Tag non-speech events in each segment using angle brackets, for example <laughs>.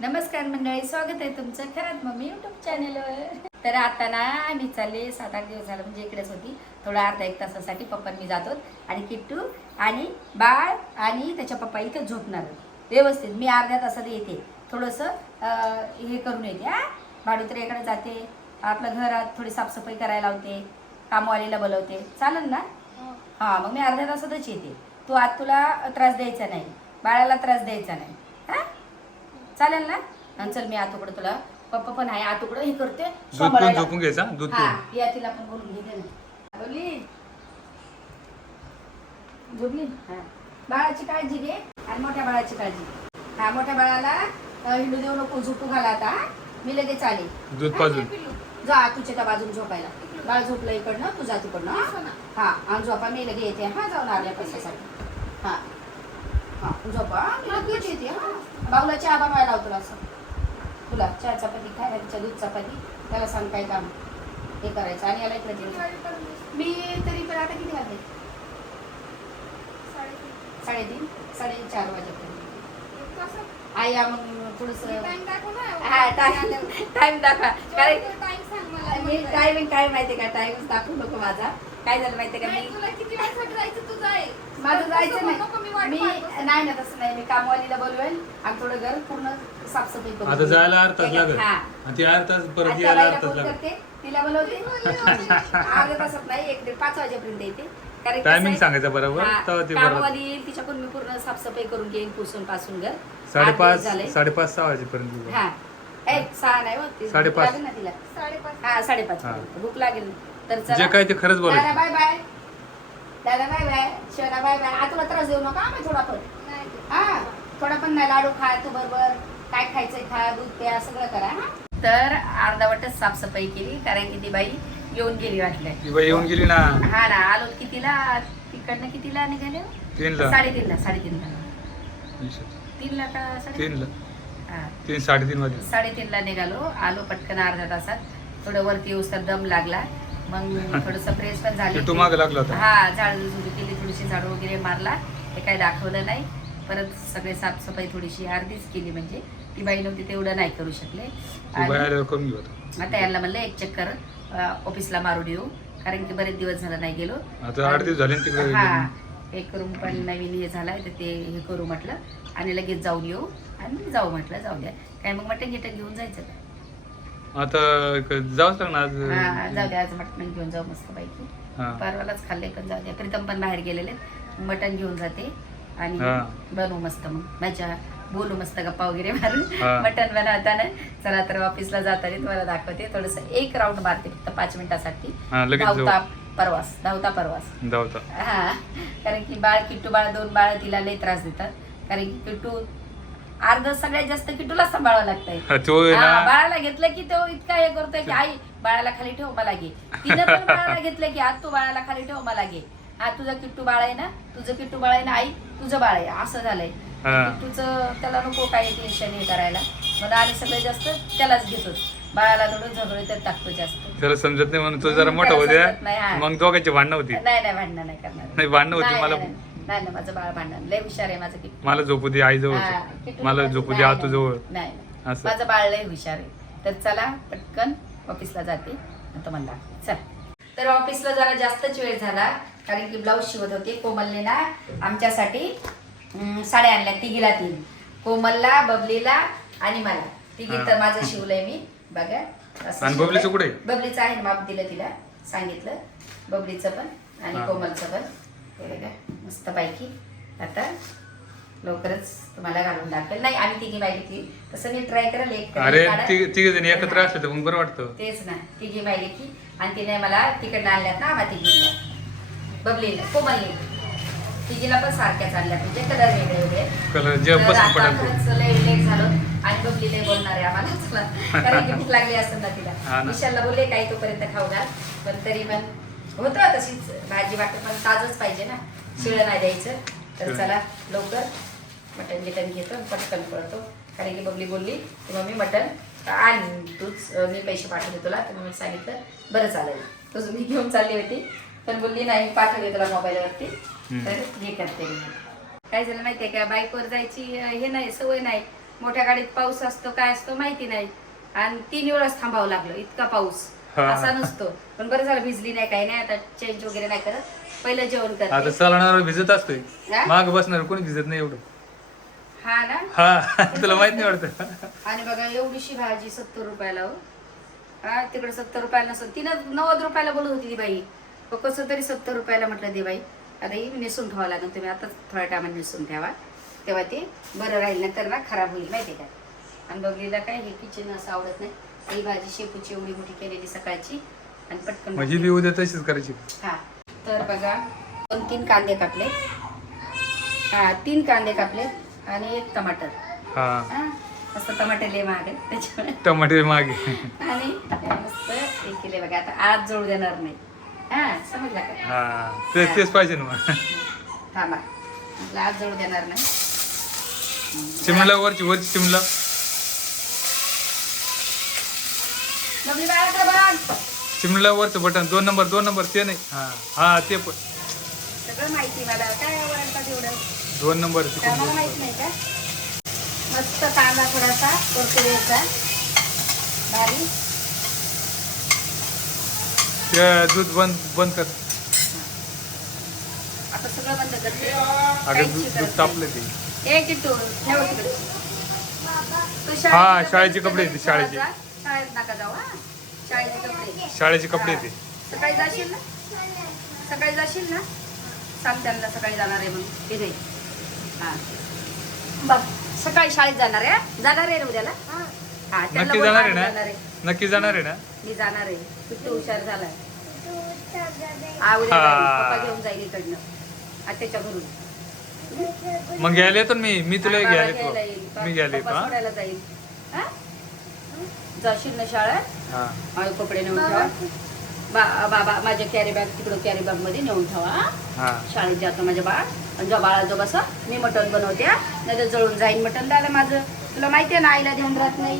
नमस्कार मंडळी स्वागत आहे तुमचं खरंच मम्मी युट्यूब चॅनलवर तर आता ना मी चालले सात आठ दिवस झालं म्हणजे इकडेच होती. थोडा अर्धा एक तासासाठी पप्पा मी जातो आणि किट्टू आणि बाळ आणि त्याच्या पप्पा इथं झोपणार व्यवस्थित मी अर्ध्या तासात येते. थोडंसं हे करून येते हा. भाडुत्र्याकडे जाते. आपलं घरात थोडी साफसफाई करायला लावते. कामवालीला बोलवते. चालेल ना? हां. मग मी अर्ध्या तासातच येते. तू आज तुला त्रास द्यायचा नाही. बाळाला त्रास द्यायचा नाही. हा चालेल ना? आणि चल मी आतुकडं तुला पप्पा पण आहे आतुकडं हे करते. दूध पिऊन सांभाळायला. झोपून घ्यायचा दूध हा पिऊन या तिला पण बोलून घेते ना बोलली? झोपली हा. बाळाची काळजी घे आणि मोठ्या बाळाची काळजी घे. हा मोठ्या बाळाला अ, हिंडू देऊ नको झोपू घाला आता. हा? मी लगेच आले. दूध पाजून. जा तुझ्या त्या बाजून झोपायला. बाळ झोपलं इकडनं तू जा तिकडनं. हा? हा आणि झोपा मी लगे येते. हा जाऊन अर्ध्या तासासाठी हा. हा झोपा हा, मी येते हा. बाऊला चहा बनवायला लावतो तुला असं. तुला चहा चपाती खायला तिच्या दूध चपाती. त्याला सांग काय काम हे करायचं. आणि याला इकडे. मी तरी पण आता किती वाजले? साडेतीन. साडेचार वाजेपर्यंत. आई या मग थोडस हा टाइम टाइम दाखवा. कारण मी टायमिंग काय माहितीये का? टाइम दाखवू नको माझा. काय झालं माहितीये का? मी माझं जायचं नाही. मी नाही ना तसं नाही. मी कामवालीला बोलवेल आणि थोडं घर पूर्ण साफसफाई करू आता जायला अर्ध तास लागेल. हा. आणि ते अर्ध तास परत यायला अर्ध तास लागेल. करते. तिला बोलवते. <laughs> अर्ध्या तासात नाही. एक दीड पाच वाजेपर्यंत येते. कारण कसं टायमिंग आहे- सांगायचं बरोबर हा, तेव्हा ते बरोबर. कामवाली येईल तिच्याकडून मी पूर्ण साफसफाई करून घेईन पुसून पासून घर. साडेपाच आठ दिवस झाले. साडेपाच सहा वाजेपर्यंत येऊ. हा. ए सहा नाही हो, ती भूक साडेपाच. लागेल ना तिला. हा साडेपाच. हा. पर्यंत. भूक लागेल. तर जे चला. काय ते खरंच दादा बोलायचं बाय बाय. दादा bye bye. Shivna bye bye. आ तुला त्रास देऊ नका आम्ही थोडा पण. हा थोडा पण नाही लाडू खा तू बरोबर. काय खायचंय खा दूध प्या सगळं करा हा. तर अर्धावटच साफसफाई केली कारण की ती बाई येऊन गेली वाटलंय ती बाई येऊन गेली ना? हा ना आलो कितीला? तिकडनं कितीला निघाले? तीनला. साडेतीनला साडेतीनला. तीनला का साडे तीनला. हा. तीन साडेतीन वाजले. साडेतीनला निघालो आलो पटकन अर्ध्या तासात. थोडं वरती येऊस दम लागला. मग थोडस फ्रेश पण झाली किट्टू मागं लागला होता. हा झाडू झुडू केली थोडीशी झाडू वगैरे मारला. ते काय दाखवलं नाही. परत सगळे साफसफाई थोडीशी अर्धीच केली म्हणजे. ती बाई नव्हती तेवढं नाही करू शकले. आता. यांना म्हणलं एक चक्कर ऑफिसला मारू देऊ कारण की बरेच दिवस झाला नाही गेलो. आता आठ दिवस झाले ना तिकडे हा एक रूम पण नवीन हे झालाय तर ते हे करू म्हटलं. आणि लगेच जाऊन येऊ. आणि जाऊ म्हटलं जाऊ द्या. काय मग मटण गिटण घेऊन जायचं आता जाऊच लागणार हा आज जाऊ द्या आज मटण घेऊन जाऊ मस्त पैकी हा. परवालाच खाल्ले पण जाऊ द्या प्रीतम पण बाहेर गेलेले मटण घेऊन जाते आणि हा. बनवू मस्त मग. माझ्या बोलू मस्त गप्पा वगैरे मारून. हा. मटण बनवताना. चला तर ऑफिसला जाताना तुम्हाला दाखवते. थोडस एक राऊंड मारते फक्त पाच मिनिटासाठी. हा लगेच जाऊ. धावता परवास. धावता परवास. धावता. हा. कारण की बाळ किट्टू बाळ दोन बाळ तिला लई त्रास देतात. कारण की किट्टू अर्ध सगळ्यात जास्त किट्टूला सांभाळावं लागतंय. तो आहे हा, ना. बाळाला घेतलं की तो इतका हे करतोय की आई बाळाला खाली ठेव मला घे. तिनं पण बाळाला घेतलं की आज तू बाळाला खाली ठेव मला घे. हा तुझा किट्टू बाळ आहे ना तुझं किट्टू बाळ आहे ना आई तुझं बाळ आहे. असं झालंय. हा. किट्टूचं त्याला नको काही टेन्शन हे करायला. म्हणून आम्ही सगळे जास्त त्यालाच घेतो. बाळाला थोडं झगडे तर टाकतो जास्त. त्याला समजत नाही म्हणून तो जरा मोठा होऊ समजत नाही, हा. मग दोघांची भांडणं होती नाही नाही भांडणं नाही करणार. नाही भांडणं होती नाही, मला नाही, नाही. नाही, माझं बाळ भांडण. लय हुशार आहे माझं मला झोपू दे आई हा, जवळ मला नाही, झोपू दे नाही, आतू जवळ नाही नाही. असं. माझं बाळ लय हुशार आहे. तर चला पटकन ऑफिसला जाते. आता म्हणला चल. तर ऑफिसला जरा जास्तच वेळ झाला कारण की ब्लाऊज शिवत होते कोमलने ना आमच्यासाठी अं, साड्या आणल्या तिघीला तीन. कोमलला बबलीला आणि मला. तिघी तर. माझं शिवलंय मी. बघा असं आणि शिवलंय. बबलीचं कुठे? बबलीचं आहे माप दिलं तिला सांगितलं. बबलीचं पण आणि हा. कोमलचं पण. हे बघा मस्त पैकी आता लवकरच तुम्हाला घालून दाखवेल. नाही आम्ही तिघी बाई की तसं मी ट्राय करेल एक अरे काढा. तिघ जण एकत्र असले तर मग बरं वाटतं. तेच ना तिघी बाई की आणि तिने मला तिकडनं आणल्यात ना आम्हा तिघीला बबलीला कोमलने. तिघीला पण सारख्याच आणल्यात. म्हणजे कलर वेगळे वेगळे. कलर जे पसंत पडेल तो. लेट झालो. आणि बबली बोलणार आहे आम्हाला. चला. <laughs> कारण की भूक लागली असेल ना हा तिला ना. विशालला बोलले काही तोपर्यंत खाऊ घाल. पण तरी पण होतं तशीच. भाजी वाटत पण ताजच पाहिजे ना. शिळं नाही द्यायचं. तर. चला लवकर मटण गिटन घेतो पटकन पळतो कारण की बबली बोलली की मम्मी मटण आण. तूच मी पैसे पाठवते तुला. तर मी सांगितलं बरं चालेल. तसं मी घेऊन चालली होती. पण बोलली नाही पाठवते तुला मोबाईलवरती. तर हे करते मी. काय झालं माहितीये का? बाईकवर जायची हे नाही सवय नाही. मोठ्या गाडीत पाऊस असतो काय असतो माहिती नाही. आणि तीन वेळाच थांबावं लागलं. इतका पाऊस. असा नसतो. पण बरं झालं भिजली नाही काही नाही आता चेंज वगैरे नाही करत. पहिलं जेवण आता करते चालणार भिजत असतोय. हा? माग बसणार कोणी भिजत नाही एवढं. हा ना? हा तुला माहीत नाही वाटत. आणि बघा एवढीशी भाजी सत्तर रुपयाला हो. हा तिकडे सत्तर रुपयाला नसत तिनं नव्वद रुपयाला बोलत होती ती बाई. मग कसं तरी सत्तर रुपयाला म्हटलं दे बाई. आता ही नेसून ठेवा लागेल. तुम्ही आता थोड्या टायमाने नेसून ठेवा. तेव्हा ते बरं राहील ना तर ना खराब होईल माहिती का? आणि बघलीला काय हे किचन असं आवडत नाही. ही भाजी शेपूची एवढी मोठी केलेली सकाळची आणि पटकन म्हणजे बी उद्या तशीच करायची. हा. तर बघा दोन तीन कांदे कापले. हा तीन कांदे कापले आणि एक टमाटर. हा. हा मस्त टमाटर लय महाग आहे त्याच्यामुळे. टमाटे मागे आणि मस्त हे केले बघा आता आज जोड देणार नाही. हा समजला का? हा ते तेच पाहिजे ना मग. थांबा. म्हटलं आज जोड देणार नाही. चिमला वरची वरची चिमला बबली बाळाकडे बघ चिमला वरचं बटन दोन नंबर दोन नंबर ते नाही. हा. हा ते पण. सगळं माहिती मला. काय आवडतात एवढं दोन नंबर काय मला माहीत नाही का? मस्त कांदा थोडासा बारीक. ते दूध बंद बंद कर. आता सगळं बंद करते अगं दूध दूध तापलं ते. ठेव तिकडे हा, शाळेचे शाळेचे कपडे शाळेचे. शाळेत नका जाऊ हा. शाळेचे कपडे. शाळेचे कपडे ते. सकाळी जाशील ना? सकाळी जाशील ना? सांग त्यांना सकाळी जाणार आहे म्हणून. हे घे. हा. बघ सकाळी शाळेत जाणार आहे हा? जाणार आहे ना उद्याला? हा. त्यांना नक्की जाणार आहे ना? जाणार आहे. नक्की जाणार आहे ना? मी जाणार आहे. किती हुशार झालाय. हा उद्या हा. जाईल. पप्पा घेऊन जाईल इकडनं. आत्याच्या घरून. मग घ्यायला येतो ना मी? मी तुला हा, बाबा घ्यायला घ्यायला येतो येईल. मी घ्यायला येतो पप्पा हा? सोडायला जाईल. हा? जाशील ना शाळेत हा. माझे कपडे नेऊन ठेवा. बा बाबा माझ्या कॅरी बॅग तिकडं कॅरी बॅगमध्ये नेऊन ठेवा हा? हा. शाळेत जातो माझ्या बाळ. आणि जेव्हा बाळा जो बसा मी मटण बनवते नाही तर जळून जाईन मटण झालं माझं. तुला माहिती आहे ना आईला ध्यान राहत नाही.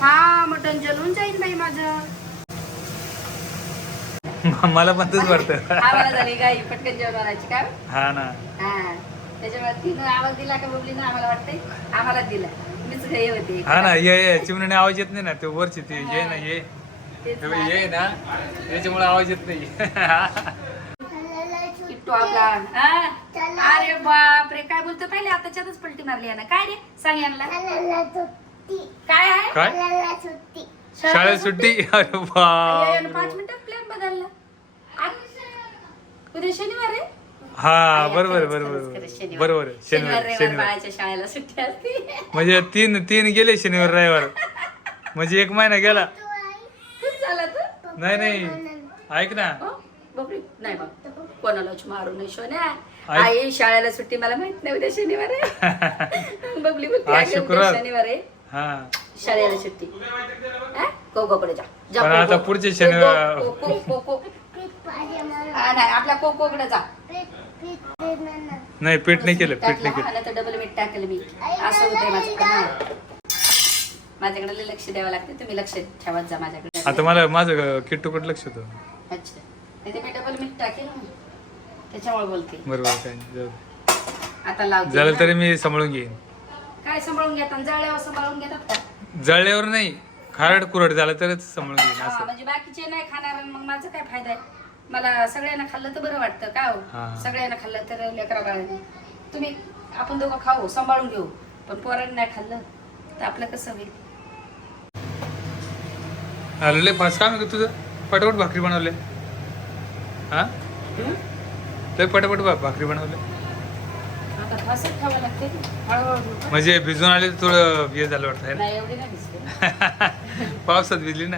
हा मटण जळून जाईल बाई माझं. मला पण तेच वाटतं. <laughs> आम्हाला झाली गाई पटकन जेवण बनायची काय हा ना. हा. त्याच्यामुळे तिनं आवाज दिला का बबलीनं आम्हाला वाटतंय? आम्हाला दिला. हे होते. हा ना ये ये चिमण्याने आवाज येत नाही ना ते वरची ते ये ना ये. तेच ना. बघ, ये ना. त्याच्यामुळे आवाज येत नाही. <laughs> किट्टू आपला. हा? अरे बाप रे काय बोलतो पहिले? आताच्यातच पलटी मारली आहे ना काय रे? सांग यांना. काय आहे? काय? शाळेत सुट्टी. अरे बाप यानं पाच मिनिटात प्लॅन बदलला. आज- उद्या शनिवार आहे? हा बरोबर बरोबर. बरोबर. शनिवार शनिवार बाळाच्या शाळेला सुट्टी असते. म्हणजे तीन तीन गेले शनिवार रविवार. म्हणजे एक महिना गेला. नाही नाही. ऐक ना. हो? बापरे. नाही कोणालाच मारू नाही शोन्या आई- शाळेला सुट्टी मला माहीत नाही उद्या शनिवार आहे. <laughs> बबली बोलते आज "अगं, उद्या शुक्रवार." शनिवार आहे. हा. शाळेला सुट्टी. हा? कोकोकडे जा. जा, पण कोको. आता पुढचे शनिवार-. हा, नाही आपल्या कोकोकडे जा. नाही पीठ नाही केलं पीठ नाही केलं. नाहीतर डबल मीठ टाकलं मी. असं होतंय माझं. माझ्याकडे लक्ष द्यावं लागते. तुम्ही लक्ष ठेवत जा माझ्याकडे. आता मला माझं किट्टूकडे लक्ष होतं. अच्छा. नाही ते मी डबल मीठ टाकेल. त्याच्यामुळे बोलते. बरोबर काय जाऊ दे. आता लावते. झालं. तरी मी सांभाळून घेईन. काय सांभाळून घेतात जळल्यावर सांभाळून घेतात का? जळल्यावर नाही खारड कुरड झालं तरच सांभाळून घेईन हा, असं. म्हणजे बाकीचे नाही खाणार आणि मग माझा काय फायदा आहे? मला सगळ्यांना खाल्लं तर बरं वाटतं का हो. सगळ्यांना खाल्लं तर लेकरा बाळांनी. तुम्ही आपण दोघं खाऊ सांभाळून घेऊ. पण पोरांनी नाही खाल्लं तर आपलं कसं होईल? आलं लय फास्ट काम आहे तुझं? पटापट भाकरी बनवले. हा? पटापट भा- भाकरी बनवले. म्हणजे भिजून आले थोडं हे झालं वाटतं <laughs> पावसात भिजली ना?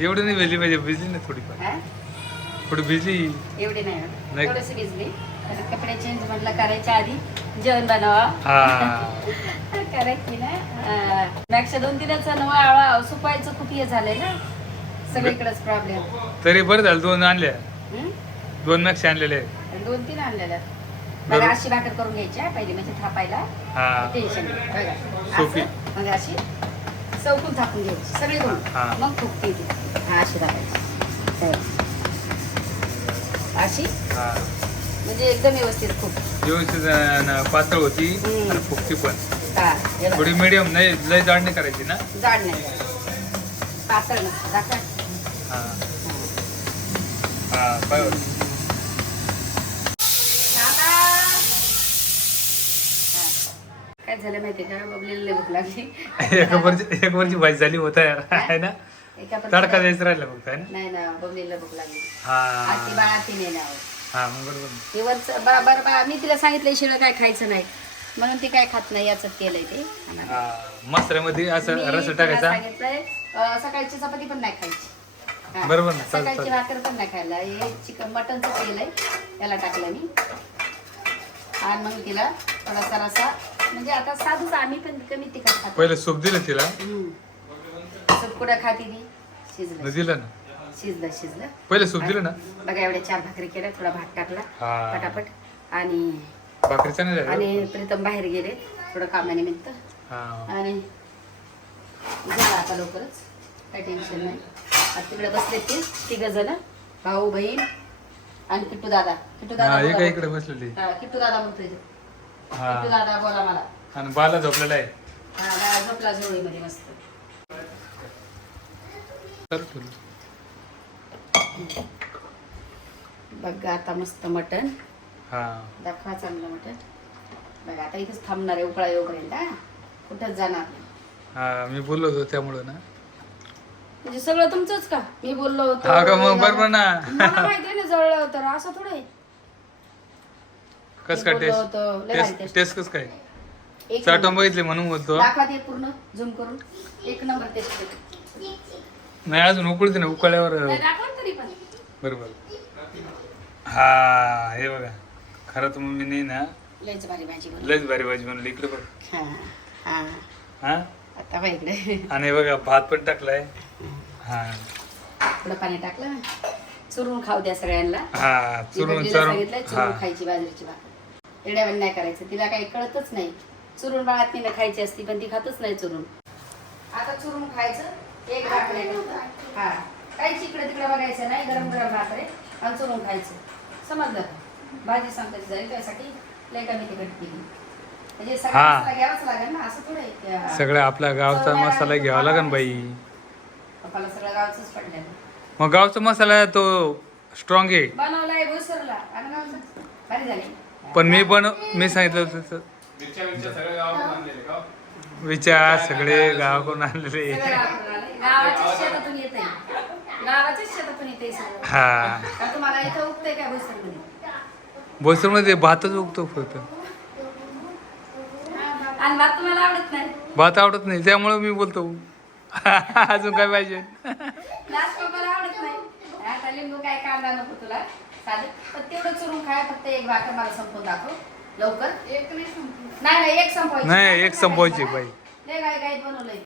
एवढी नाही भिजली म्हणजे भिजली ना थोडीफार? थोडी भिजली एवढी नाही. भिजली आता कपडे चेंज म्हटलं करायच्या आधी जेवण बनवा हा. <laughs> करेक्ट की ना? मॅक्सच्या दोन तीनच नवा सुकवायचं खूप हे झालंय ना? सगळीकडेच प्रॉब्लेम तरी बरं झालं दोन आणल्या. दोन मॅक्स आणलेले. दोन तीन आणलेल्या. बघा अशी भाकर करून घ्यायची हा, पहिली म्हणजे थापायला. टेन्शन. बघा. म्हणजे अशी चौकून थापून घ्यायची. सगळी हा. मग ती हा अशी हा. म्हणजे एकदम व्यवस्थित खूप. व्यवस्थित पातळ होती हम्म. आणि फुगती पण. थोडी मीडियम नाही लय जाड नाही करायची ना? जाड नाही. पातळ दाखवा. हा. काय झालं माहितीये का? बबलीला भूक लागली. <laughs> एक वरची एक वरची भाजी झाली होता यार. आहे ना? एका पण- तडका द्यायचं राहिलं फक्त आहे ना? नाही ना बबलीला भूक लागली. हा. आती बाळा तिने ना हा मग बरोबर. वरचं बा बरं बा मी तिला सांगितलं शिळं काय खायचं नाही. म्हणून ती काय खात नाही याचं केलंय ते. आणि हा मसाल्यामध्ये असं मी रस तिला टाकायचा? सांगितलंय अं, सकाळची चपाती पण नाही खायची. हा. बरोबर ना, सकाळची. भाकर पण नाही खायला. हे चिकन मटनचं केलंय त्याला टाकलं मी. आणि मग तिला थोडासा रसा म्हणजे आता साधूच आम्ही पण कमी तिखट खातो. पहिले सूप दिलं तिला. हम्म. सूप कुठं खाती ती. शिजलं. दिलं ना. शिजलं शिजलं. पहिले सूप दिलं ना? बघा एवढ्या चार भाकरी केल्या थोडा भात टाकला. हा. पटापट. आणि भाकरीचा नाही झालं आणि प्रीतम बाहेर गेले थोडं कामानिमित्त. हा. आणि झालं आता लवकरच. काही टेन्शन नाही. आता तिकडे बसले ते तिघ जण भाऊ बहीण आणि किट्टू दादा. किट्टू दादा हा बोला एका बरं. इकडे बसलेली. हा, किट्टू दादा म्हणतोय. किट्टू हा दादा बोला मला. आणि बाला झोपलेला आहे. हा झोपला झोळीमध्ये मस्त. बघा आता मस्त मटण. हा. दाखवा चांगलं मटण. बघा आता इथेच थांबणार आहे उकळा येऊपर्यंत कुठंच जाणार. हा मी बोललो होतो त्यामुळं ना. म्हणजे सगळं तुमचंच का? मी बोललो होतो. हा का मग? बरोबर ना. मला माहिती आहे ना जळलं तर असं थोडं आहे. कस काय टेस्ट. टेस्ट कस काय? चाटून. बघितले म्हणून बोलतो. दाखवा ते पूर्ण झूम करून. एक नंबर टेस्ट नाही अजून उकळते ना उकळल्यावर बरोबर. हा हे बघा. खरं तर मम्मी नाही ना लयच भारी भाजी लयच भारी भाजी बनवली इकडे बघ. हा हा. हा? आता बघ इकडे आणि बघा भात पण टाकलाय. हा. थोडं पाणी टाकलं ना. चुरून खाऊ द्या सगळ्यांना. हा चुरून सांगितलंय हा. चुरून खायची बाजरीची भाकर एवढ्या नाही करायचं तिला काही कळतच नाही. चुरून बाळात तिने खायची असती पण ती खातच नाही चुरून. आता चुरून खायचं. एक भाकर. हा. काहीच इकडे तिकडे बघायचं नाही गरम गरम भाकर आहे. आणि चुरून खायचं. समजलं का? भाजी सांगताची झाली त्यासाठी लय कमी तिकट केली. म्हणजे सगळा हा. मसाला घ्यावाच लागेल ना असं थोडं सगळ्या आपल्या गावचा मसाला घ्यावा लागेल बाई. पप्पाला सगळं गावचंच पडलं मग गावचा मसाला तो स्ट्रॉंग आहे. बनवलाय घुसरला. आणि गावचं भारी झाले. पण मी पण मी सांगितलं होतं तसं. विचार सगळे गावाकडून आणलेले. सगळं गावाकडून आलंय. गावाच्याच शेतातून येते गावाच्याच शेतातून येते सगळं. हा. का तुम्हाला इथं उगतंय काय भुसरमध्ये? बोईसरमध्ये भातच उगतो फक्त. आणि भात तुम्हाला आवडत नाही? भात आवडत नाही त्यामुळे मी बोलतो. अजून काय पाहिजे? लास्ट आवडत नाही. आता लिंबू काय कांदा नको तुला. चालेल पण तेवढं चुरून खाय फक्त एक भाकर मला संपवून दाखव. लवकर. एक नाही नाही एक संपवायची. नाही एक संपवायची बाई. लय काय काय बनवलंय.